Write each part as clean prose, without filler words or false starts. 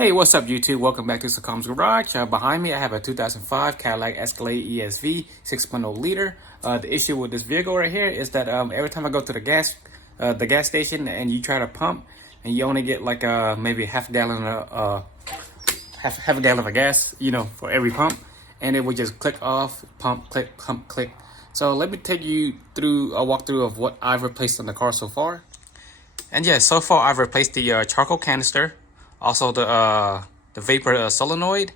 Hey, what's up YouTube? Welcome back to Sakam's Garage. Behind me I have a 2005 Cadillac Escalade ESV 6.0 liter. The issue with this vehicle right here is that every time I go to the gas station and you try to pump and you only get like maybe half a gallon of gas, for every pump, and it would just click off, pump, click. So let me take you through a walkthrough of what I've replaced on the car so far. And yeah, so far I've replaced the charcoal canister, also the vapor solenoid,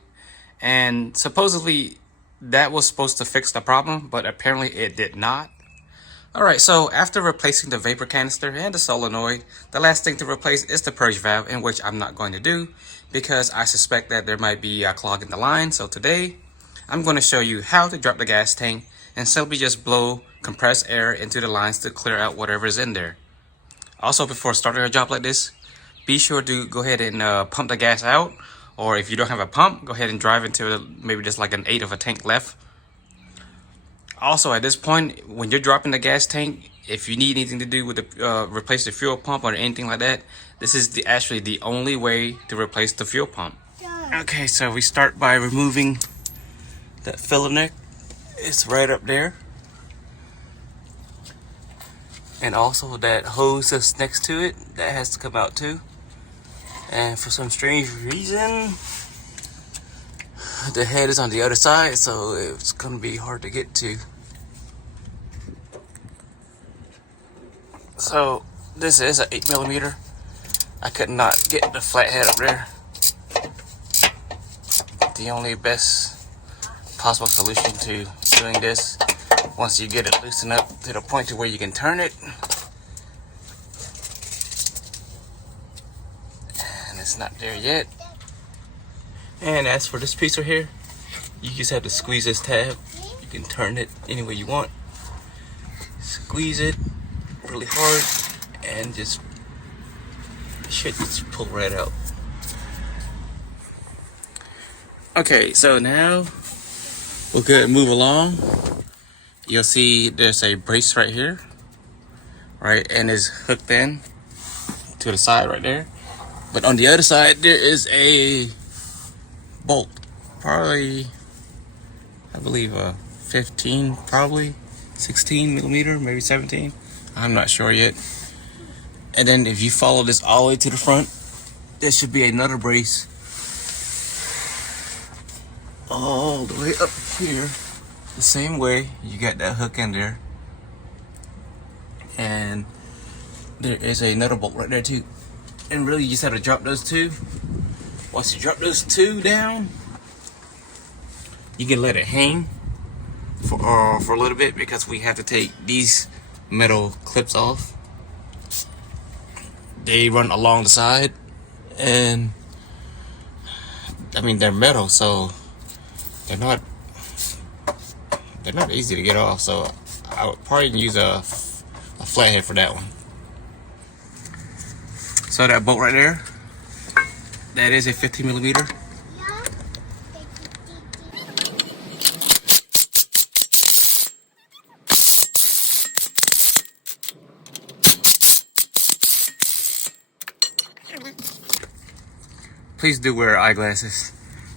and supposedly that was supposed to fix the problem, but apparently it did not. Alright, so after replacing the vapor canister and the solenoid, the last thing to replace is the purge valve, in which I'm not going to do because I suspect that there might be a clog in the line. So today I'm going to show you how to drop the gas tank and simply just blow compressed air into the lines to clear out whatever is in there. Also, before starting a job like this, be sure to go ahead and pump the gas out, or if you don't have a pump, go ahead and drive until maybe just like an 1/8 of a tank left. Also, at this point, when you're dropping the gas tank, if you need anything to do with the replace the fuel pump or anything like that, this is actually the only way to replace the fuel pump. Okay, so we start by removing that filler neck. It's right up there. And also that hose that's next to it, that has to come out too. And for some strange reason, the head is on the other side, so it's gonna be hard to get to. So this is an 8mm. I could not get the flat head up there. The only best possible solution to doing this, once you get it loosened up to the point to where you can turn it, and it's not there yet. And as for this piece right here, you just have to squeeze this tab. You can turn it any way you want. Squeeze it really hard and it should just pull right out. Okay, so now we'll go ahead and move along. You'll see there's a brace right here, right, and it's hooked in to the side right there. But on the other side there is a bolt, probably I believe a 15, probably 16mm, maybe 17. I'm not sure yet. And then if you follow this all the way to the front, there should be another brace all the way up here. The same way, you got that hook in there. And there is another bolt right there too. And really you just have to drop those two. Once you drop those two down, you can let it hang for a little bit, because we have to take these metal clips off. They run along the side, and I mean they're metal, so they're not easy to get off. So I would probably use a flathead for that one. So that bolt right there, that is a 15mm. Please do wear eyeglasses.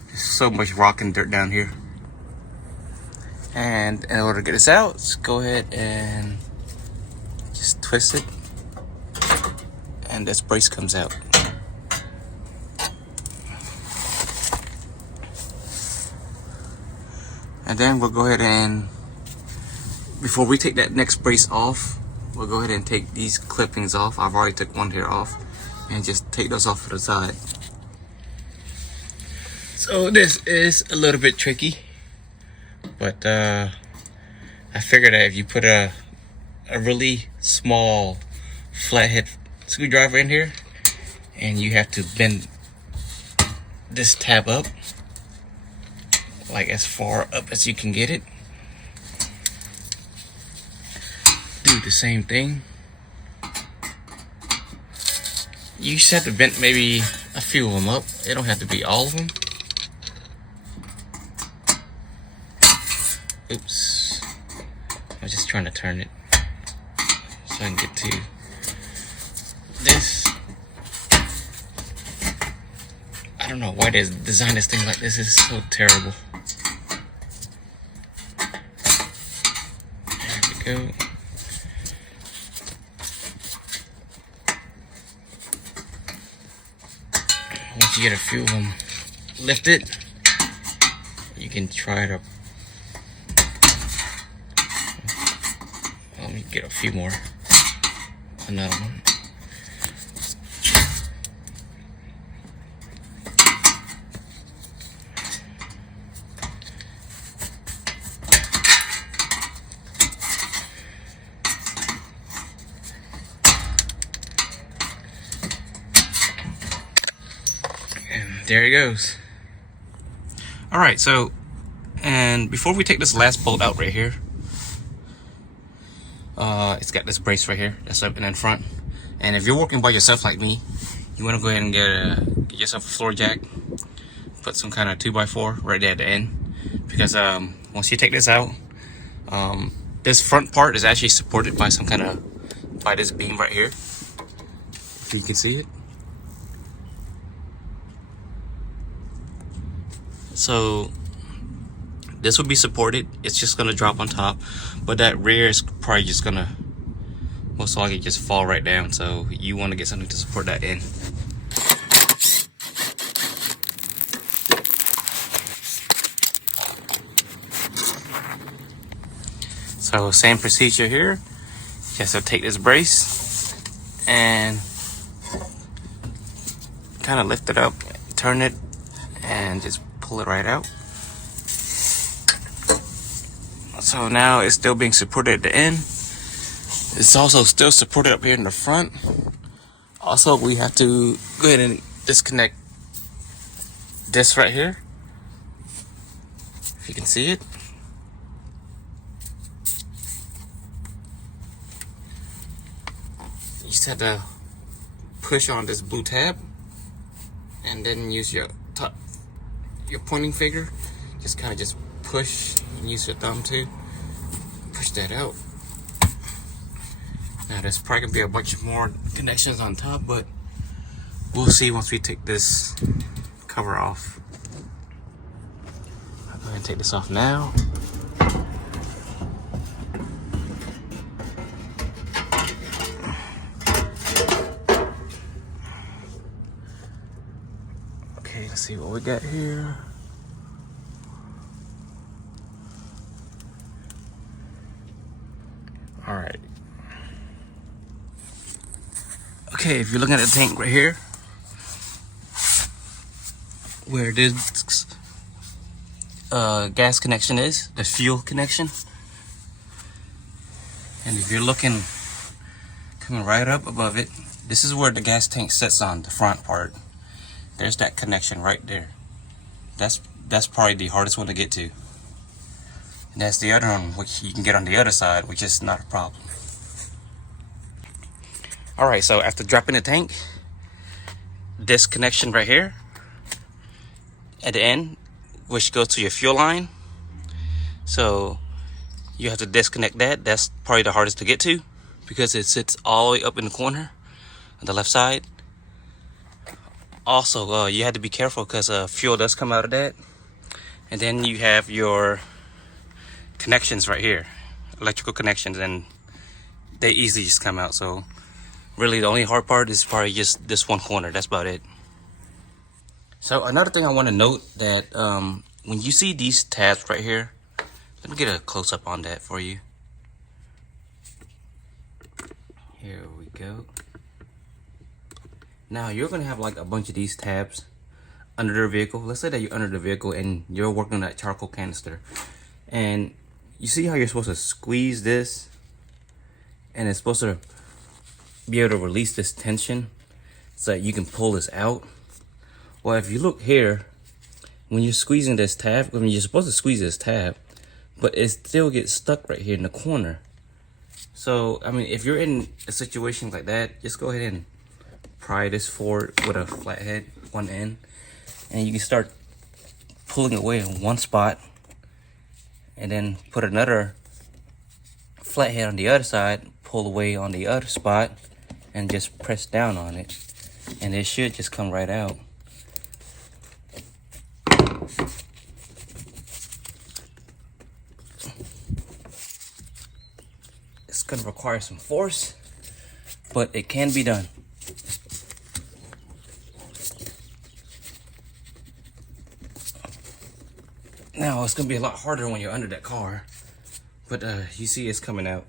There's so much rock and dirt down here. And in order to get this out, let's go ahead and just twist it. And this brace comes out. And then we'll go ahead and, before we take that next brace off, we'll go ahead and take these clippings off. I've already took one here off, and just take those off to the side. So this is a little bit tricky, but I figured that if you put a really small flathead screwdriver in here, and you have to bend this tab up, like as far up as you can get it, do the same thing. You just have to bend maybe a few of them up. It don't have to be all of them. Oops, I was just trying to turn it so I can get to this. I don't know why they design this thing like this. It's so terrible. There we go. Once you get a few of them lifted, you can try to. Let me get a few more. Another one. There it goes. All right, so, and before we take this last bolt out right here, it's got this brace right here that's open in front. And if you're working by yourself like me, you want to go ahead and get yourself a floor jack, put some kind of 2x4 right there at the end, because once you take this out, this front part is actually supported by some kind of, by this beam right here, if you can see it. So this will be supported. It's just gonna drop on top, but that rear is probably just gonna most likely just fall right down. So you want to get something to support that in. So same procedure here. Just to take this brace and kind of lift it up, turn it, and just pull it right out. So now it's still being supported at the end. It's also still supported up here in the front. Also, we have to go ahead and disconnect this right here, if you can see it. You just have to push on this blue tab and then use your pointing finger, just kind of just push and use your thumb to push that out. Now there's probably gonna be a bunch more connections on top, but we'll see once we take this cover off. I'll go ahead and take this off now. Okay, let's see what we got here. All right. Okay, if you're looking at the tank right here, where this gas connection is, the fuel connection, and if you're looking, coming right up above it, this is where the gas tank sits on the front part. There's that connection right there. That's probably the hardest one to get to. And that's the other one, which you can get on the other side, which is not a problem. Alright, so after dropping the tank, this connection right here at the end, which goes to your fuel line, so you have to disconnect that. That's probably the hardest to get to because it sits all the way up in the corner on the left side. Also, you have to be careful because fuel does come out of that. And then you have your connections right here, electrical connections, and they easily just come out. So really the only hard part is probably just this one corner. That's about it. So another thing I want to note that when you see these tabs right here, let me get a close-up on that for you. Here we go. Now you're gonna have like a bunch of these tabs under the vehicle. Let's say that you're under the vehicle and you're working on that charcoal canister, and you see how you're supposed to squeeze this and it's supposed to be able to release this tension so that you can pull this out. Well, if you look here, when you're squeezing this tab, I mean, you're supposed to squeeze this tab, but it still gets stuck right here in the corner. So, I mean, if you're in a situation like that, just go ahead and pry this forward with a flathead, one end, and you can start pulling away in one spot, and then put another flathead on the other side, pull away on the other spot, and just press down on it, and it should just come right out. gonna require some force, but it can be done. Now it's gonna be a lot harder when you're under that car, but you see it's coming out.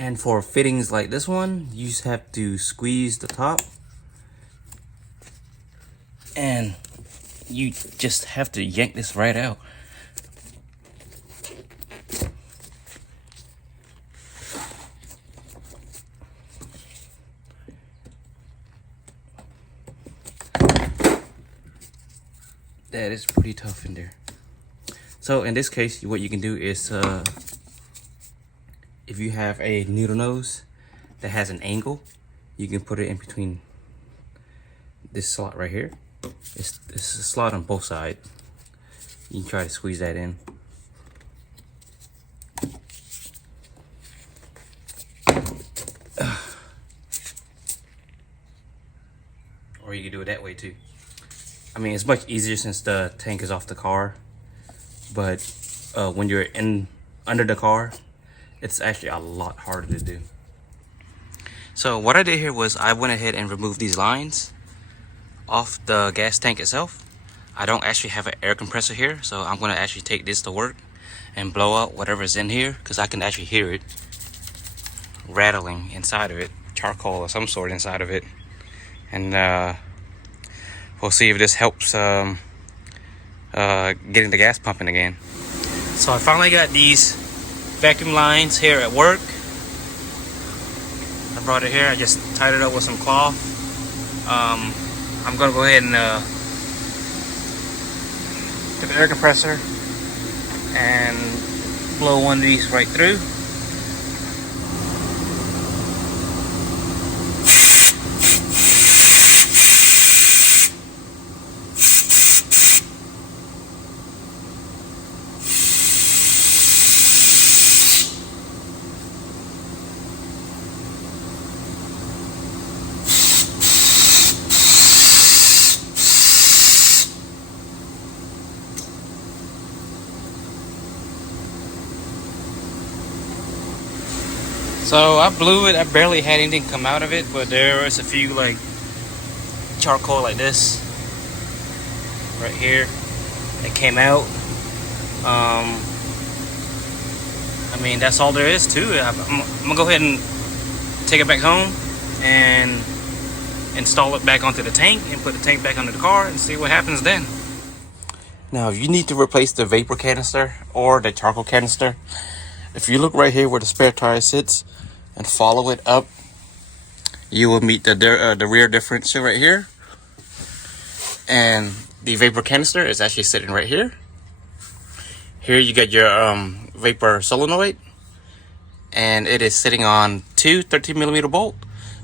And for fittings like this one, you just have to squeeze the top, and you just have to yank this right out. That is pretty tough in there. So in this case, what you can do is if you have a needle nose that has an angle, you can put it in between this slot right here. It's a slot on both sides. You can try to squeeze that in. Or you can do it that way too. I mean, it's much easier since the tank is off the car, but when you're under the car, it's actually a lot harder to do. So what I did here was I went ahead and removed these lines off the gas tank itself. I don't actually have an air compressor here, so I'm going to actually take this to work and blow out whatever's in here, because I can actually hear it rattling inside of it, charcoal or some sort inside of it. And we'll see if this helps getting the gas pumping again. So I finally got these vacuum lines here at work. I brought it here. I just tied it up with some cloth. I'm gonna go ahead and get the air compressor and blow one of these right through. So I blew it. I barely had anything come out of it, but there was a few like charcoal like this right here that came out. I mean, that's all there is to it. I'm gonna go ahead and take it back home and install it back onto the tank and put the tank back under the car and see what happens then. Now, if you need to replace the vapor canister or the charcoal canister, if you look right here where the spare tire sits and follow it up, you will meet the rear differential right here. And the vapor canister is actually sitting right here. Here you get your vapor solenoid, and it is sitting on two 13mm bolt.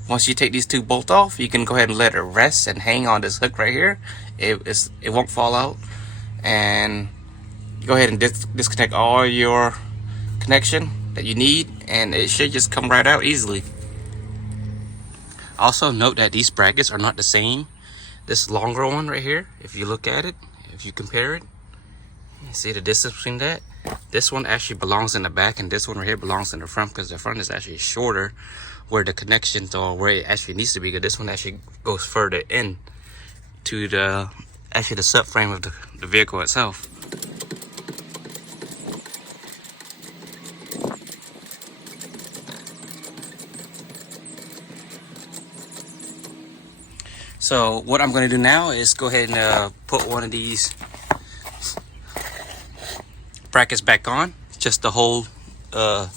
Once you take these two bolts off, you can go ahead and let it rest and hang on this hook right here. It won't fall out. And go ahead and disconnect all your connection that you need, and it should just come right out easily. Also note that these brackets are not the same. This longer one right here, if you look at it, if you compare it, you see the distance between that. This one actually belongs in the back, and this one right here belongs in the front, because the front is actually shorter where the connections or where it actually needs to be, because this one actually goes further in to the subframe of the vehicle itself. So what I'm going to do now is go ahead and put one of these brackets back on, just to hold the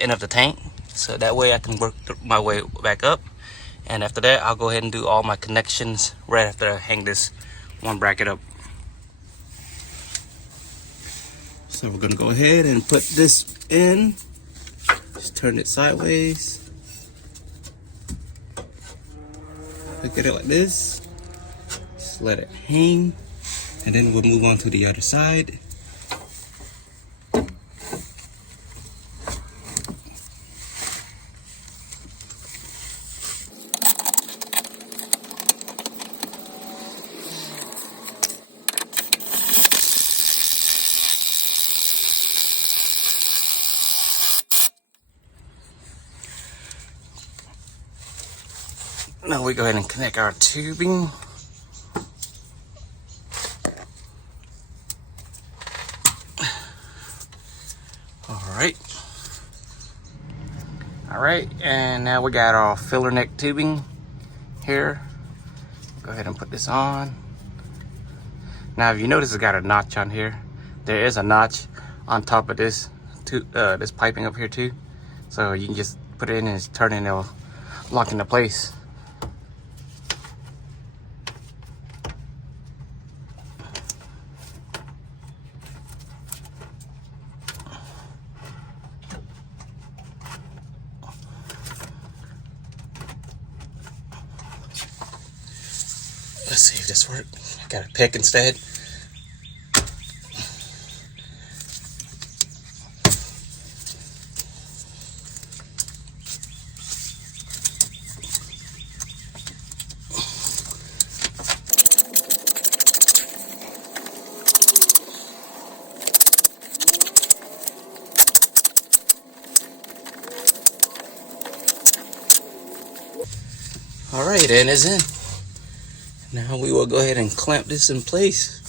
end of the tank, so that way I can work my way back up. And after that, I'll go ahead and do all my connections right after I hang this one bracket up. So we're going to go ahead and put this in. Just turn it sideways. Look at it like this. Just let it hang, and then we'll move on to the other side. Now we go ahead and connect our tubing. Alright, and now we got our filler neck tubing here. Go ahead and put this on. Now if you notice it's got a notch on here. There is a notch on top of this this piping up here too. So you can just put it in and just turn it and it'll lock into place. Let's see if this works. I got a pick instead. All right, and it's in. Now we will go ahead and clamp this in place.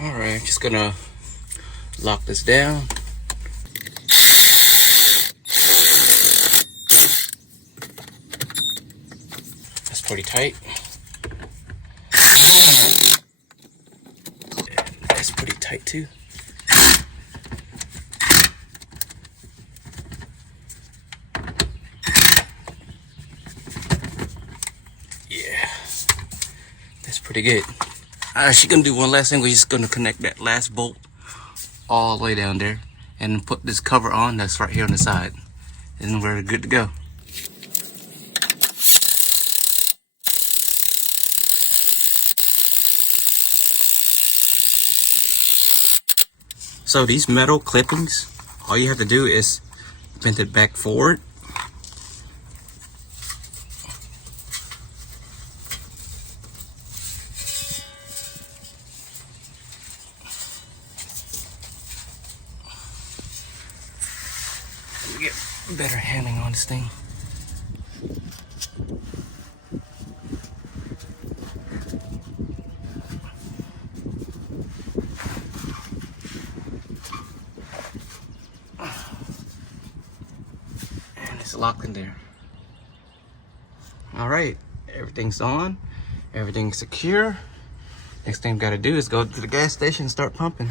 All right, I'm just gonna lock this down. That's pretty tight. That's pretty tight too. Pretty good. Actually gonna do one last thing. We're just gonna connect that last bolt all the way down there and put this cover on that's right here on the side, and we're good to go. So these metal clippings, all you have to do is bend it back forward. Get better handling on this thing. And it's locked in there. All right, everything's on, everything's secure. Next thing we gotta do is go to the gas station and start pumping.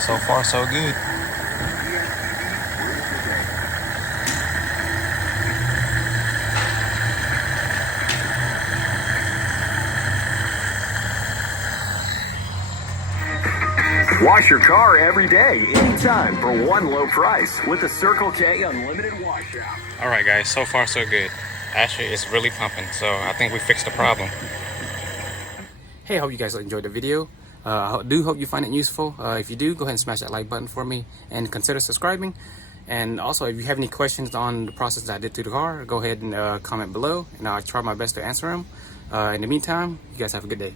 So far, so good. Wash your car every day, anytime, for one low price with the Circle K Unlimited Wash Out. All right, guys, so far so good. Actually, it's really pumping, so I think we fixed the problem. Hey, I hope you guys enjoyed the video. I do hope you find it useful. If you do, go ahead and smash that like button for me and consider subscribing. And also, if you have any questions on the process that I did to the car, go ahead and comment below, and I'll try my best to answer them. In the meantime, you guys have a good day.